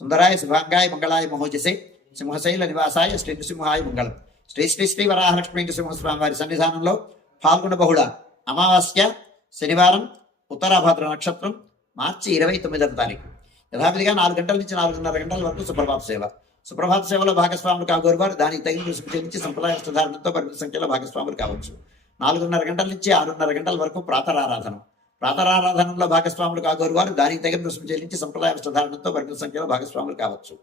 సుందరాయ శుభాంగాయ మంగళాయ మహోజసే సింహశైల నివాసాయ శ్రీ నృసింహాయ మంగళం శ్రీ శ్రీ శ్రీ వరాహలక్ష్మీ నృసింహస్వామి వారి సన్నిధానంలో పాల్గొన బహుళ అమావాస్య శనివారం ఉత్తరాభద్ర నక్షత్రం మార్చి ఇరవై తొమ్మిదవ తారీఖు యథావిధిగా నాలుగు గంటల నుంచి నాలుగున్నర గంటల వరకు సుప్రభాత సేవ సుప్రభాత సేవలో భాగస్వాములు కాగోరు వారు దానికి తగిన రుసుము చెల్లించి సంప్రదాయ వస్త్రధారణతో పరిమిత సంఖ్యలో భాగస్వాములు కావచ్చు. నాలుగున్నర గంటల నుంచి ఆరున్నర గంటల వరకు ప్రాతరారాధనం. ప్రాతరారాధనలో భాగస్వాములు కాగోరు వారు దానికి తగిన రుసుము చెల్లించి సంప్రదాయ వస్త్రధారణతో పరిమిత సంఖ్యలో భాగస్వాములు కావచ్చు.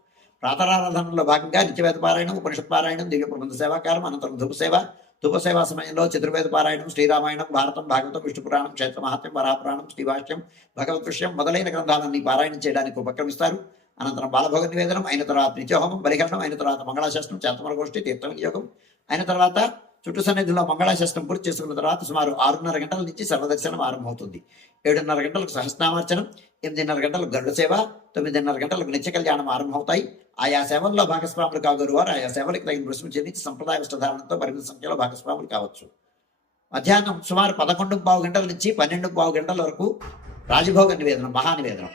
ప్రాతరారాధనలో భాగంగా నిత్యవేద పారాయణం ఉపనిషత్ పారాయణం దివ్య ప్రబంధ సేవాకారం అనంతరం ధూప సేవ ధూప సేవా సమయంలో చతుర్వేద పారాయణం శ్రీరామాయణం భారతం భాగవతం విష్ణు పురాణం క్షేత్ర మహాత్మ్యం వరాపురాణం శ్రీభాష్యం భగవత్ విషయం మొదలైన గ్రంథాలన్నీ పారాయణం చేయడానికి ఉపక్రమిస్తారు. అనంతరం బాలభోగ నివేదనం అయిన తర్వాత నిత్యహోమం బలిహరణం అయిన తర్వాత మంగళాశాస్త్రం చేతమల గోష్ఠి తీర్థ వినియోగం అయిన తర్వాత చుట్టూ సన్నిధిలో మంగళాశాస్త్రం పూర్తి చేసుకున్న తర్వాత సుమారు ఆరున్నర గంటల నుంచి సర్వదర్శనం ఆరంభమవుతుంది. ఏడున్నర గంటలకు సహస్నామార్చనం ఎనిమిదిన్నర గంటలకు గరుడ సేవ తొమ్మిదిన్నర గంటలకు నిత్య కళ్యాణం ఆరంభమవుతాయి. ఆయా సేవల్లో భాగస్వాములు కాగలరు వారు. ఆయా సేవలకు తగిన రుసుము చెల్లించి సంప్రదాయ వస్త్రధారణతో పరిమిత సంఖ్యలో భాగస్వాములు కావచ్చు. మధ్యాహ్నం సుమారు పదకొండు పావు గంటల నుంచి పన్నెండు పావు గంటల వరకు రాజభోగ నివేదనం మహానివేదనం.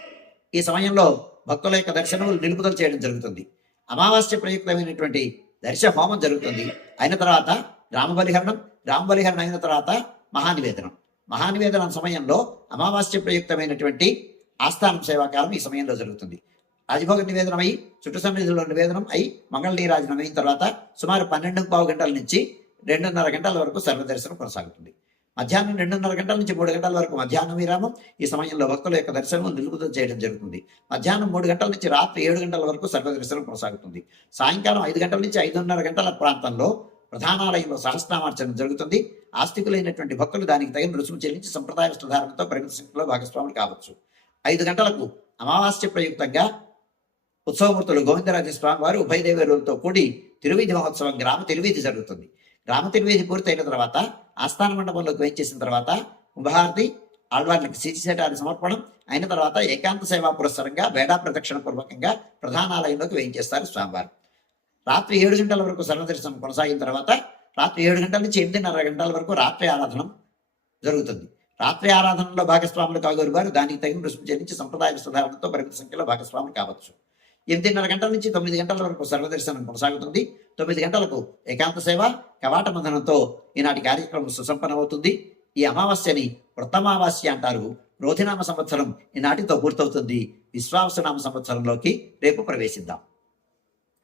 ఈ సమయంలో భక్తుల యొక్క దర్శనములు నిలుపుదల చేయడం జరుగుతుంది. అమావాస్య ప్రయుక్తమైనటువంటి దర్శ హోమం జరుగుతుంది. అయిన తర్వాత రామబలిహరణం రామబలిహరణం అయిన తర్వాత మహానివేదనం. మహానివేదనం సమయంలో అమావాస్య ప్రయుక్తమైనటువంటి ఆస్థానం సేవాకాలం ఈ సమయంలో జరుగుతుంది. రాజభోగ నివేదనం అయి చుట్టు సన్నిధిలో నివేదనం అయి మంగళ నీరాజనం అయిన తర్వాత సుమారు పన్నెండు పావు గంటల నుంచి రెండున్నర గంటల వరకు సర్వదర్శనం కొనసాగుతుంది. మధ్యాహ్నం రెండున్నర గంటల నుంచి మూడు గంటల వరకు మధ్యాహ్నం విరామం ఈ సమయంలో భక్తుల యొక్క దర్శనం నిలుపుదల చేయడం జరుగుతుంది. మధ్యాహ్నం మూడు గంటల నుంచి రాత్రి ఏడు గంటల వరకు సర్వదర్శనం కొనసాగుతుంది. సాయంకాలం ఐదు గంటల నుంచి ఐదున్నర గంటల ప్రాంతంలో ప్రధానాలయంలో సహస్రనామార్చన జరుగుతుంది. ఆస్తికులైనటువంటి భక్తులు దానికి తగిన రుసుము చెల్లించి సంప్రదాయ వస్త్రధారణతో పరిమిత సంఖ్యలో భాగస్వాములు కావచ్చు. ఐదు గంటలకు అమావాస్య ప్రయుక్తంగా ఉత్సవమూర్తులు గోవిందరాజ స్వామి వారు ఉభయదేవేరులతో కూడి తిరువీధి మహోత్సవం గ్రామ తిరువీధి జరుగుతుంది. గ్రామ తిరువీధి పూర్తయిన తర్వాత ఆస్థాన మండపంలోకి వేయించేసిన తర్వాత కుంభహారతి ఆళ్వార్లకు సీచిసేటారి సమర్పణం అయిన తర్వాత ఏకాంత సేవా పురస్సరంగా బేడా ప్రదక్షిణ పూర్వకంగా ప్రధానాలయంలోకి వేయించేస్తారు స్వామివారు. రాత్రి ఏడు గంటల వరకు సర్వదర్శనం కొనసాగిన తర్వాత రాత్రి ఏడు గంటల నుంచి ఎనిమిదిన్నర గంటల వరకు రాత్రి ఆరాధన జరుగుతుంది. రాత్రి ఆరాధనలో భాగస్వాములు కాగోరు వారు దానికి తగిన రుసుము చెల్లించి సంప్రదాయ సుధారణతో పరిమిత సంఖ్యలో భాగస్వాములు కావచ్చు. ఎనిమిదిన్నర గంటల నుంచి తొమ్మిది గంటల వరకు సర్వదర్శనం కొనసాగుతుంది. తొమ్మిది గంటలకు ఏకాంత సేవ కవాట మందనంతో ఈనాటి కార్యక్రమం సుసంపన్నమవుతుంది. ఈ అమావాస్యని వృత్తమావాస్య అంటారు. రోధినామ సంవత్సరం ఈనాటితో పూర్తవుతుంది. విశ్వాసనామ సంవత్సరంలోకి రేపు ప్రవేశిద్దాం.